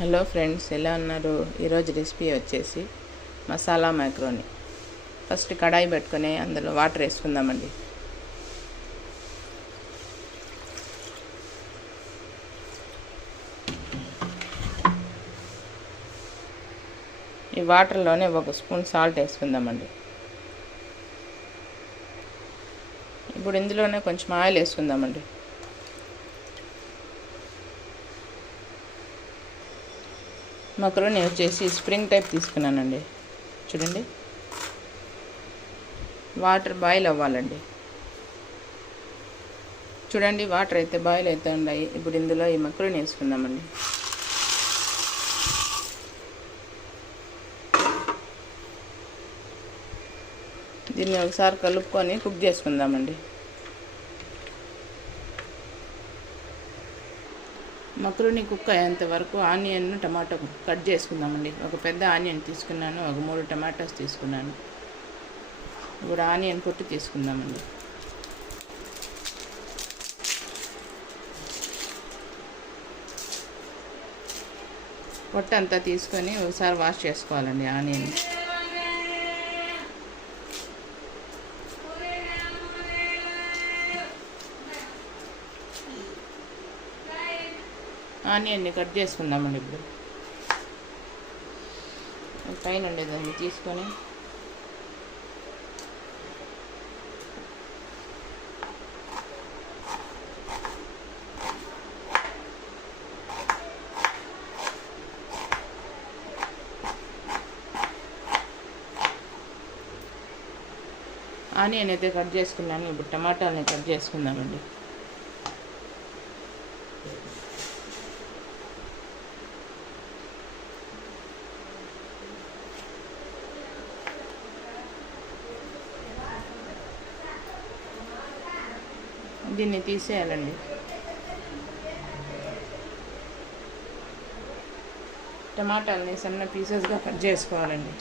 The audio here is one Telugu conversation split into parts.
హలో ఫ్రెండ్స్, ఎలా ఉన్నారు? ఈరోజు రెసిపీ వచ్చేసి మసాలా మ్యాక్రోని. ఫస్ట్ కడాయి పెట్టుకొని అందులో వాటర్ వేసుకుందామండి. ఈ వాటర్లోనే 1 స్పూన్ సాల్ట్ వేసుకుందామండి. ఇప్పుడు ఇందులోనే కొంచెం ఆయిల్ వేసుకుందామండి. మక్రోని వచ్చేసి స్ప్రింగ్ టైప్ తీసుకున్నానండి. చూడండి, వాటర్ బాయిల్ అవ్వాలండి. చూడండి, వాటర్ అయితే బాయిల్ అవుతూ ఉన్నాయి. ఇప్పుడు ఇందులో ఈ మక్రోని వేసుకుందామండి. దీన్ని ఒకసారి కలుపుకొని కుక్ చేసుకుందామండి. మక్రోని కుక్ అయ్యేంత వరకు ఆనియన్, టమాటో కట్ చేసుకుందామండి. ఒక పెద్ద ఆనియన్ తీసుకున్నాను, ఒక 3 టమాటోస్ తీసుకున్నాను. ఇప్పుడు ఆనియన్ కొట్టి తీసుకుందామండి. పొట్టంతా తీసుకొని ఒకసారి వాష్ చేసుకోవాలండి ఆనియన్. ఆనియన్ని కట్ చేసుకుందామండి. ఇప్పుడు పైన ఉండేదాన్ని తీసుకొని ఆనియన్ అయితే కట్ చేసుకున్నాను. ఇప్పుడు టమాటాలని కట్ చేసుకుందామండి. దీన్ని తీసేయాలండి. టమాటాలని సన్న పీసెస్గా కట్ చేసుకోవాలండి.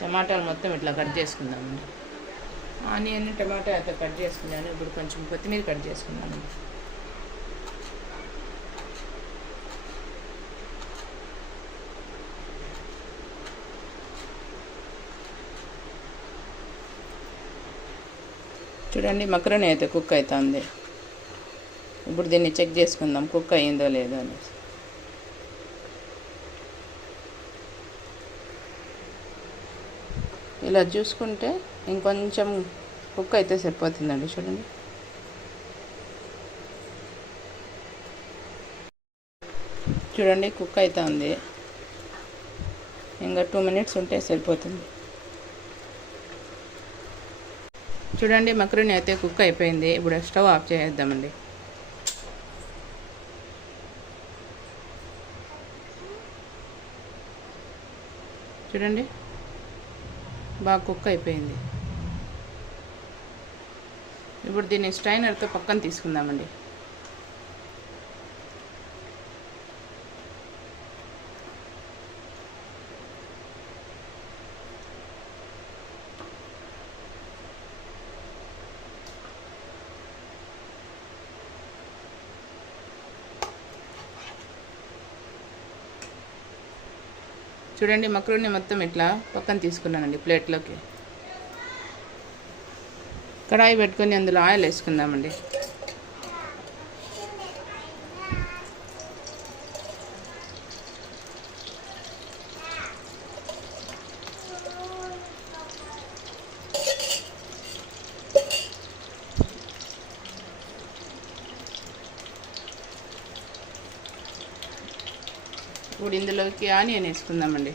టమాటాలు మొత్తం ఇట్లా కట్ చేసుకుందామండి. ఆనియన్, టమాటా అయితే కట్ చేసుకున్నాను. ఇప్పుడు కొంచెం కొత్తిమీర కట్ చేసుకున్నాను. చూడండి, మక్రోని అయితే కుక్ అవుతుంది. ఇప్పుడు దీన్ని చెక్ చేసుకుందాం కుక్ అయ్యిందో లేదో అనేసి. ఇలా చూసుకుంటే ఇంకొంచెం కుక్ అయితే సరిపోతుందండి. చూడండి, చూడండి కుక్ అవుతుంది. ఇంకా 2 మినిట్స్ ఉంటే సరిపోతుంది. చూడండి, మక్రోని అయితే కుక్ అయిపోయింది. ఇప్పుడు స్టవ్ ఆఫ్ చేద్దామండి. చూడండి, బాగా కుక్ అయిపోయింది. ఇప్పుడు దీన్ని స్ట్రైనర్తో పక్కన తీసుకుందామండి. చూడండి, మక్రోని మొత్తం ఇట్లా పక్కన తీసుకున్నానండి ప్లేట్లోకి. కడాయి పెట్టుకొని అందులో ఆయిల్ వేసుకుందామండి. ఇప్పుడు ఇందులోకి ఆనియన్ వేసుకుందామండి.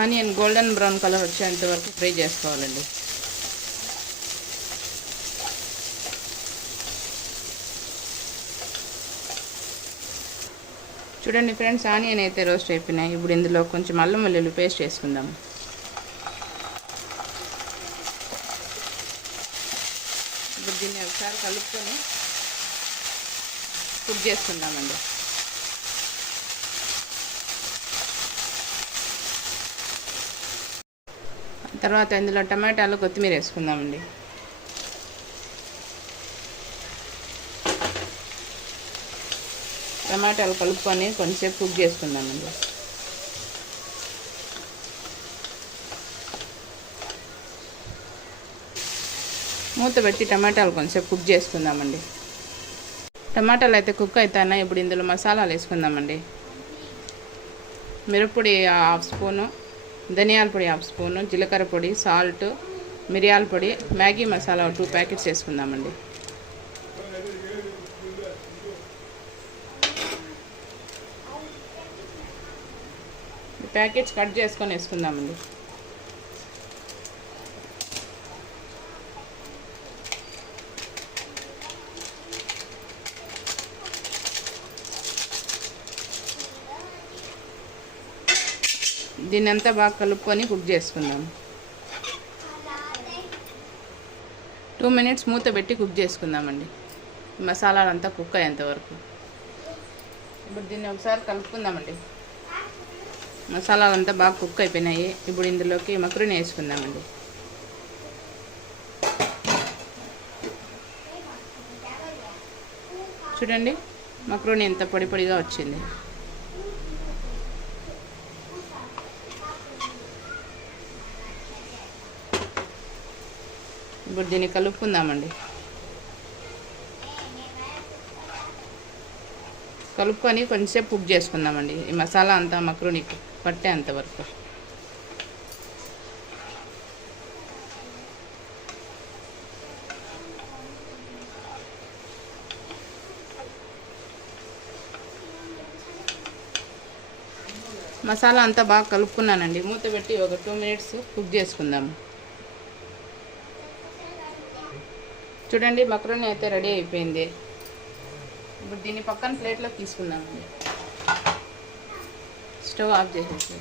ఆనియన్ గోల్డెన్ బ్రౌన్ కలర్ వచ్చేంత వరకు ఫ్రై చేసుకోవాలండి. చూడండి ఫ్రెండ్స్, ఆనియన్ అయితే రోస్ట్ అయిపోయినాయి. ఇప్పుడు ఇందులో కొంచెం అల్లం వెల్లుల్లి పేస్ట్ వేసుకుందాము. ఇప్పుడు దీన్ని ఒకసారి కలుపుకొని కుక్ చేసుకుందామండి. తర్వాత ఇందులో టమాటాలు, కొత్తిమీర వేసుకుందామండి. టమాటాలు కలుపుకొని కొంచెంసేపు కుక్ చేసుకుందామండి. మూత పెట్టి టమాటాలు కొంచెంసేపు కుక్ చేసుకుందామండి. టమాటాలు అయితే కుక్ అవుతాయి. ఇప్పుడు ఇందులో మసాలాలు వేసుకుందామండి. మిరప్పొడి 1/2 స్పూను, ధనియాల పొడి 1/2 స్పూను, జీలకర్ర పొడి, సాల్ట్, మిరియాల పొడి, మ్యాగీ మసాలా 2 ప్యాకెట్స్ వేసుకుందామండి. ప్యాకెట్స్ కట్ చేసుకొని వేసుకుందామండి. దీన్ని అంతా బాగా కలుపుకొని కుక్ చేసుకుందాం. 2 మినిట్స్ మూత పెట్టి కుక్ చేసుకుందామండి. మసాలాలంతా కుక్ అయ్యేంత వరకు. ఇప్పుడు దీన్ని ఒకసారి కలుపుకుందామండి. మసాలాలంతా బాగా కుక్ అయిపోయినాయి. ఇప్పుడు ఇందులోకి మక్రోని వేసుకుందామండి. చూడండి, మక్రోని ఎంత పొడి పొడిగా వచ్చింది. ఇప్పుడు దీన్ని కలుపుకుందామండి. కలుపుకొని కొంచెంసేపు కుక్ చేసుకుందామండి. ఈ మసాలా అంతా మక్రోనికి పట్టేంత వరకు. మసాలా అంతా బాగా కలుపుకున్నానండి. మూత పెట్టి ఒక 2 మినిట్స్ కుక్ చేసుకుందాము. చూడండి, మక్రోని అయితే రెడీ అయిపోయింది. ఇప్పుడు దీన్ని పక్కన ప్లేట్లో తీసుకుందామండి. స్టవ్ ఆఫ్ చేసేసి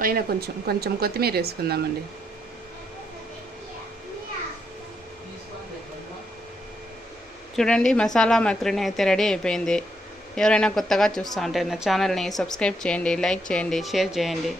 పైన కొంచెం కొత్తిమీర వేసుకుందామండి. చూడండి, మసాలా మక్రోని అయితే రెడీ అయిపోయింది. ఎవరైనా కొత్తగా చూస్తూ ఉంటే నా ఛానల్ని సబ్స్క్రైబ్ చేయండి, లైక్ చేయండి, షేర్ చేయండి.